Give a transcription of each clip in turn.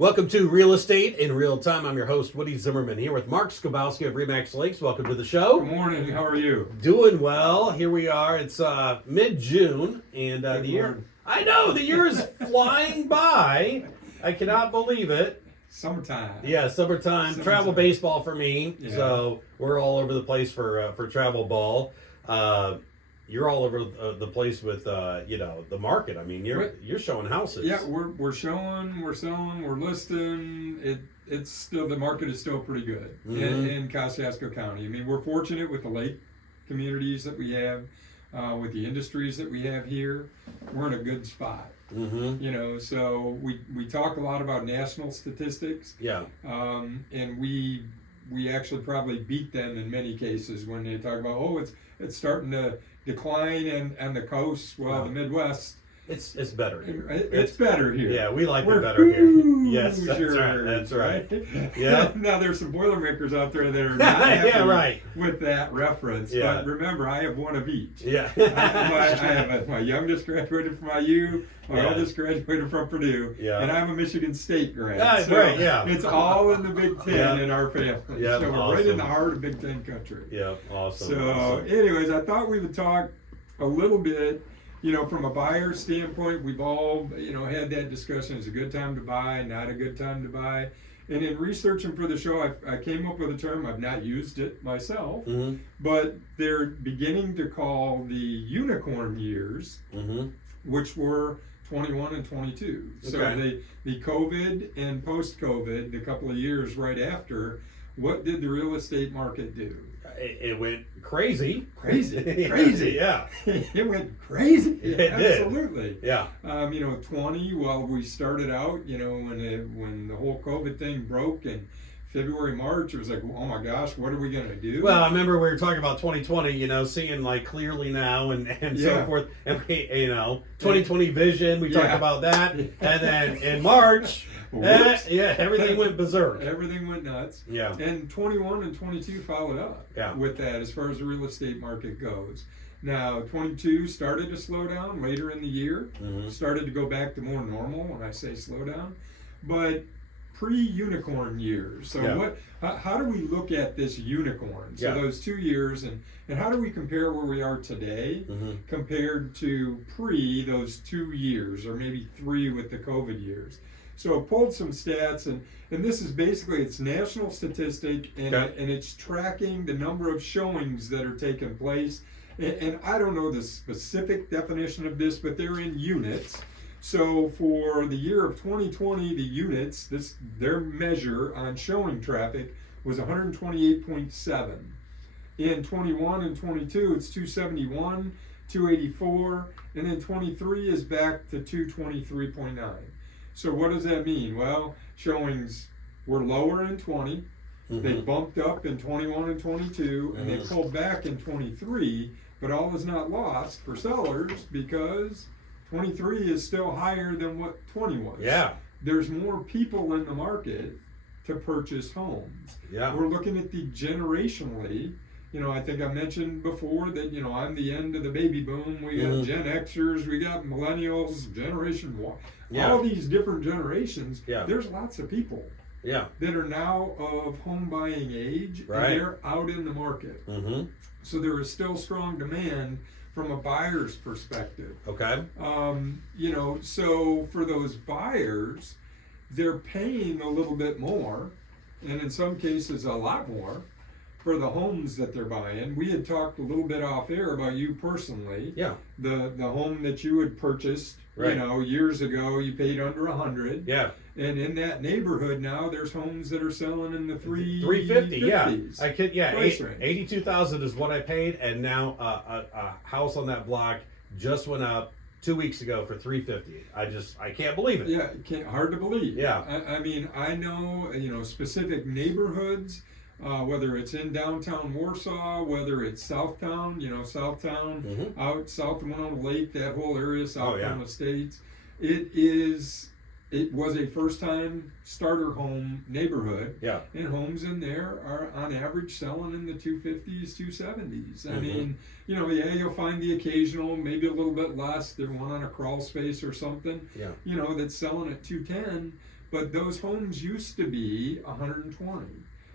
Welcome to Real Estate in Real Time. I'm your host, Woody Zimmerman, here with Mark Skibowski of Remax Lakes. Welcome to the show. Good morning. How are you? Doing well. Here we are. It's mid-June, and the year... I know, the year is flying by. I cannot believe it. Summertime. Yeah, summertime. Travel baseball for me. Yeah. So we're all over the place for travel ball. You're all over the place with the market. I mean, you're showing houses. Yeah, we're showing, we're selling, we're listing. It's still, the market is still pretty good in Kosciuskocounty. I mean, we're fortunate with the lake communities that we have, with the industries that we have here. We're in a good spot. So we talk a lot about national statistics. Yeah. And we actually probably beat them in many cases when they talk about, it's starting to decline and the coast, the Midwest. It's better here. It's better here. Yeah, we like it better here. Yes, that's right. Yeah. Now there's some Boilermakers out there that are not happy with that reference. Yeah. But remember, I have one of each. Yeah. I have my youngest graduated from IU, my oldest graduated from Purdue, and I'm a Michigan State grad. So it's all in the Big Ten in our family. Yeah, so we're right in the heart of Big Ten country. Yeah, awesome. So anyways, I thought we would talk a little bit. From a buyer standpoint, we've all, had that discussion. Is a good time to buy, not a good time to buy. And in researching for the show, I came up with a term. I've not used it myself, but they're beginning to call the unicorn years, which were 21 and 22. Okay. So the COVID and post-COVID, the couple of years right after, what did the real estate market do? It went crazy. Crazy. Yeah. It went crazy. It absolutely. Did. Yeah. 20, we started out, when the whole COVID thing broke in February, March, it was like, oh my gosh, what are we going to do? Well, I remember we were talking about 2020, seeing like clearly now and so forth. And 2020 vision, we talked about that. And then in March, everything went berserk. Everything went nuts. Yeah. And 21 and 22 followed up with that as far as the real estate market goes. Now, 22 started to slow down later in the year, started to go back to more normal when I say slow down, but pre-unicorn years. So how do we look at this unicorn? So those 2 years, and how do we compare where we are today compared to those 2 years, or maybe 3 with the COVID years? So I pulled some stats, and this is basically, it's national statistic, and it's tracking the number of showings that are taking place. And I don't know the specific definition of this, but they're in units. So for the year of 2020, the units, their measure on showing traffic was 128.7. In 21 and 22, it's 271, 284, and then 23 is back to 223.9. So what does that mean? Well, showings were lower in 20, they bumped up in 21 and 22, and they pulled back in 23, but all is not lost for sellers because 23 is still higher than what 20 was. Yeah. There's more people in the market to purchase homes. Yeah. We're looking at the generationally. I think I mentioned before that, I'm the end of the baby boom. We got Gen Xers, we got millennials, Generation Y. All these different generations. Yeah. There's lots of people that are now of home buying age, and they're out in the market. So there is still strong demand from a buyer's perspective. Okay. So for those buyers, they're paying a little bit more, and in some cases a lot more, for the homes that they're buying. We had talked a little bit off air about you personally. Yeah. The home that you had purchased, years ago, you paid under $100. Yeah. And in that neighborhood now, there's homes that are selling in the $350. Yeah. I could. Yeah. $82,000 is what I paid, and now a house on that block just went up 2 weeks ago for $350. I can't believe it. Yeah. Hard to believe. Yeah. I mean, I know specific neighborhoods. Whether it's in downtown Warsaw, whether it's Southtown, out south of Winona Lake, that whole area, Southtown Estates. It was a first-time starter home neighborhood, and homes in there are on average selling in the 250s, 270s. I mean, you'll find the occasional, maybe a little bit less. There's one on a crawl space or something, that's selling at 210. but those homes used to be 120.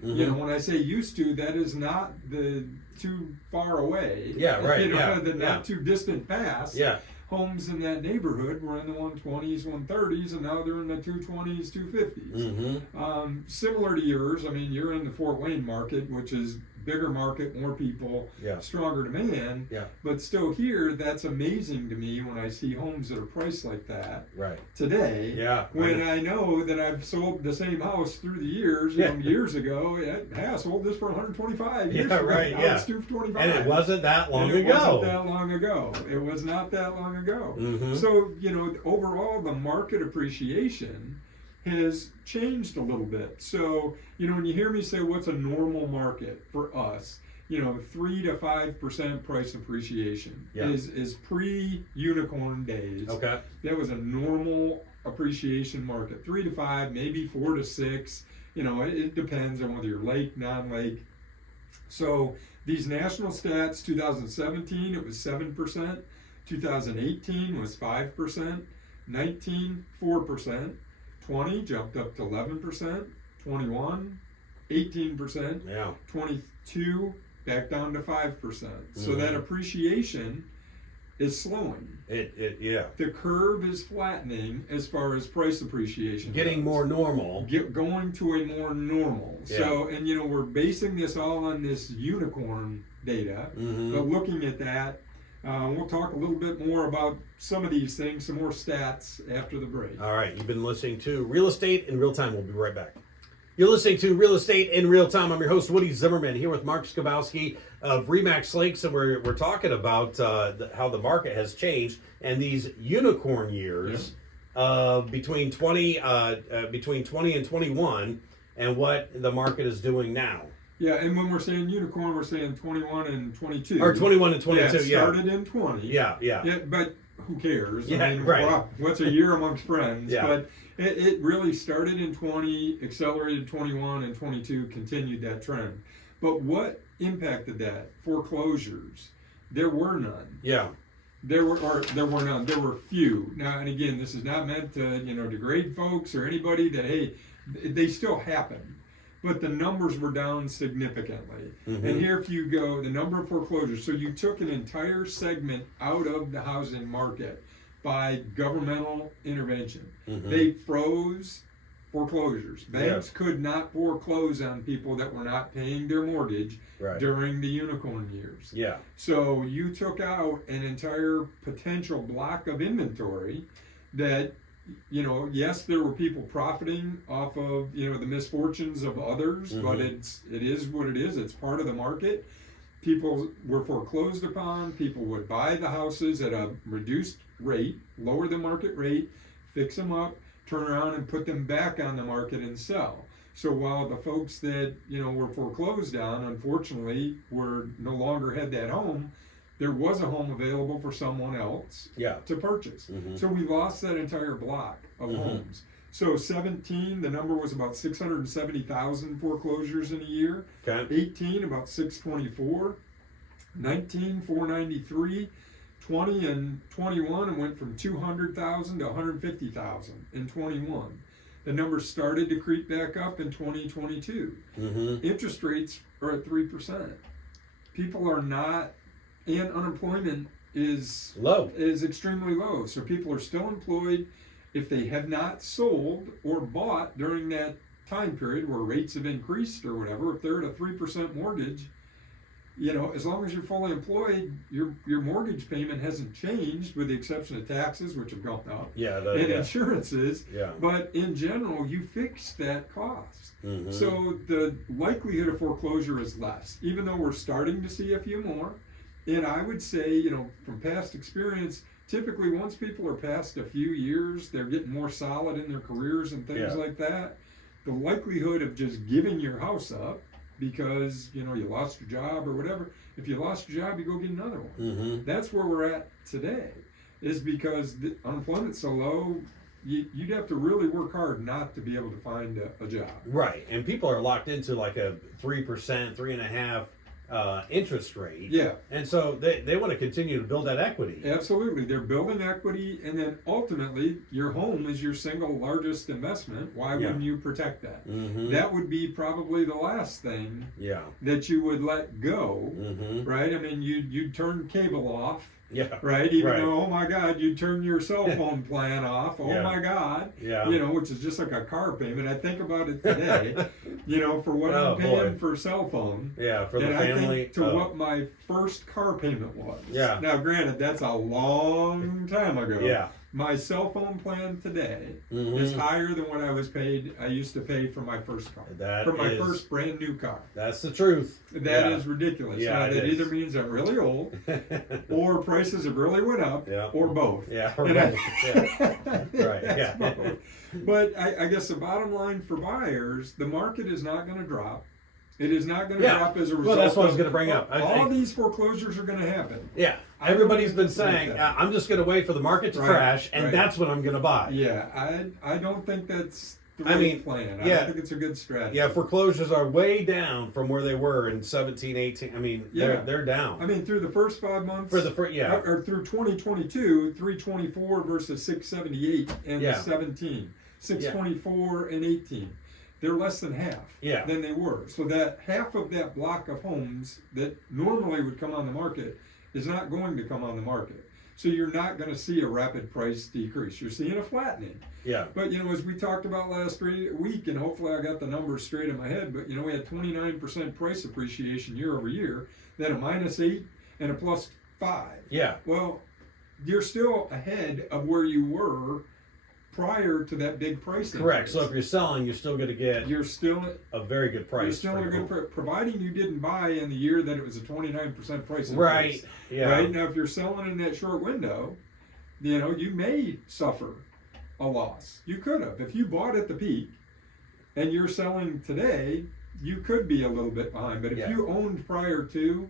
You know, when I say used to, that is not the too far away. Yeah, right. You know, yeah, the not too distant past. Yeah. Homes in that neighborhood were in the 120s, 130s, and now they're in the 220s, 250s. Similar to yours, I mean, you're in the Fort Wayne market, which is bigger market, more people, stronger demand. But still here, that's amazing to me when I see homes that are priced like that today. When I know that I've sold the same house through the years, years ago, I sold this for 125 years ago. Now it's 225. And it wasn't that long ago. It wasn't that long ago. It was not that long ago. So, you know, overall, the market appreciation has changed a little bit. So, you know, when you hear me say what's a normal market for us, you know, 3 to 5% price appreciation is pre-unicorn days. That was a normal appreciation market. 3 to 5, maybe 4 to 6. You know, it depends on whether you're lake, non-lake. So these national stats, 2017, it was 7%. 2018 was 5%. 19, 4%. 20 jumped up to 11%, 21, 18%, 22 back down to 5%. So that appreciation is slowing. The curve is flattening as far as price appreciation. Getting more normal. Going to a more normal. So, and you know, we're basing this all on this unicorn data, but looking at that, we'll talk a little bit more about some of these things, some more stats after the break. All right, you've been listening to Real Estate in Real Time. We'll be right back. You're listening to Real Estate in Real Time. I'm your host, Woody Zimmerman, here with Mark Skibowski of Remax Lakes, and we're talking about how the market has changed and these unicorn years between 20 and 21, and what the market is doing now. Yeah, and when we're saying unicorn, we're saying 21 and 22. Or 21 and 22, it started in 20. Yeah, but who cares? I mean, what's a year amongst friends? But it really started in 20, accelerated 21, and 22 continued that trend. But what impacted that? Foreclosures. There were none. There were none. There were few. Now, and again, this is not meant to, you know, degrade folks or anybody that, hey, they still happen. But the numbers were down significantly. And here, if you go, the number of foreclosures, so you took an entire segment out of the housing market by governmental intervention. They froze foreclosures. Banks could not foreclose on people that were not paying their mortgage during the unicorn years. So you took out an entire potential block of inventory that, you know, yes, there were people profiting off of, you know, the misfortunes of others, but it is what it is. It's part of the market. People were foreclosed upon. People would buy the houses at a reduced rate, lower the market rate, fix them up, turn around and put them back on the market and sell. So while the folks that, you know, were foreclosed on, unfortunately, were no longer had that home, there was a home available for someone else to purchase. So we lost that entire block of homes. So 17, the number was about 670,000 foreclosures in a year. 18, about 624. 19, 493. 20 and 21, it went from 200,000 to 150,000 in 21. The numbers started to creep back up in 2022. Interest rates are at 3%. People are not, and unemployment is low, is extremely low. So people are still employed. If they have not sold or bought during that time period where rates have increased or whatever, if they're at a 3% mortgage, you know, as long as you're fully employed, your mortgage payment hasn't changed, with the exception of taxes, which have gone up, and insurances. But in general, you fix that cost. So the likelihood of foreclosure is less, even though we're starting to see a few more. And I would say, you know, from past experience, typically once people are past a few years, they're getting more solid in their careers and things like that. The likelihood of just giving your house up because, you know, you lost your job or whatever, if you lost your job, you go get another one. That's where we're at today, is because the unemployment's so low, you'd have to really work hard not to be able to find a job. Right, and people are locked into like a 3%, 3.5%, interest rate. Yeah. And so they want to continue to build that equity. Absolutely. They're building equity, and then ultimately your home is your single largest investment. Why wouldn't you protect that? Mm-hmm. That would be probably the last thing that you would let go, right? I mean, you'd turn cable off. Yeah. Right? Even though, oh my God, you turn your cell phone plan off. Oh my God. Yeah. You know, which is just like a car payment. I think about it today, you know, for what I'm paying for cell phone. Yeah, for the family. I think to what my first car payment was. Yeah. Now, granted, that's a long time ago. Yeah. My cell phone plan today is higher than what I used to pay for my first car. My first brand new car. That's the truth. That is ridiculous. Yeah, now, that either means I'm really old, or prices have really went up, or both. Yeah, or both. Right. Yeah. Both. But I guess the bottom line for buyers, the market is not going to drop. It is not going to drop as a result. Well, that's what I was going to bring up. All these foreclosures are going to happen. Yeah. Everybody's been saying, I'm just going to wait for the market to crash, and that's when I'm going to buy. Yeah, I don't think that's the right plan. I don't think it's a good strategy. Yeah, foreclosures are way down from where they were in 17, 18. I mean, they're down. I mean, through the first 5 months. Or through 2022, 324 versus 678 and 17. 624 and 18. They're less than half than they were. So that half of that block of homes that normally would come on the market is not going to come on the market. So you're not going to see a rapid price decrease. You're seeing a flattening. Yeah. But, you know, as we talked about last week, and hopefully I got the numbers straight in my head, but, you know, we had 29% price appreciation year over year, then a -8 and a +5. Yeah. Well, you're still ahead of where you were prior to that big price increase. Correct. So if you're selling, you're still going to get a very good price. You're still a good price, providing you didn't buy in the year that it was a 29% price increase. Right. Yeah. Right. Now, if you're selling in that short window, you know, you may suffer a loss. You could have. If you bought at the peak and you're selling today, you could be a little bit behind. But if you owned prior to,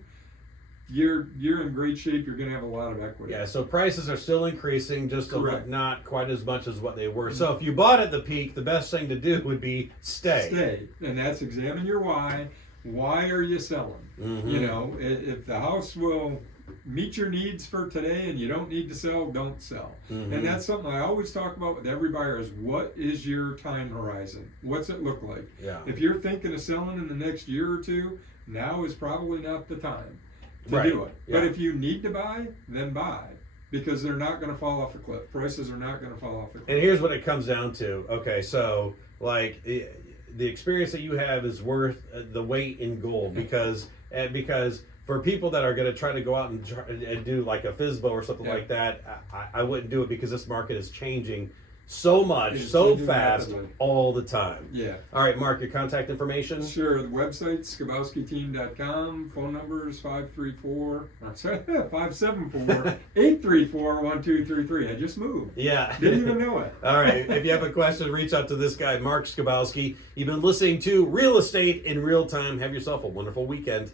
you're in great shape. You're going to have a lot of equity. Yeah, so prices are still increasing, just not quite as much as what they were. So if you bought at the peak, the best thing to do would be stay. And that's examine your why. Why are you selling? You know, if the house will meet your needs for today and you don't need to sell, don't sell. And that's something I always talk about with every buyer is, what is your time horizon? What's it look like? Yeah. If you're thinking of selling in the next year or two, now is probably not the time to do it. But if you need to buy, then buy, because they're not going to fall off a cliff. Prices are not going to fall off a cliff. And here's what it comes down to. Okay, so like the experience that you have is worth the weight in gold, because for people that are going to try to go out and do like a FSBO or something like that, I wouldn't do it, because this market is changing so much, so fast, all the time. Yeah. All right, Mark, your contact information? Sure. The website, skibowskiteam.com. Phone number is 574-834-1233. I just moved. Yeah. Didn't even know it. All right. If you have a question, reach out to this guy, Mark Skibowski. You've been listening to Real Estate in Real Time. Have yourself a wonderful weekend.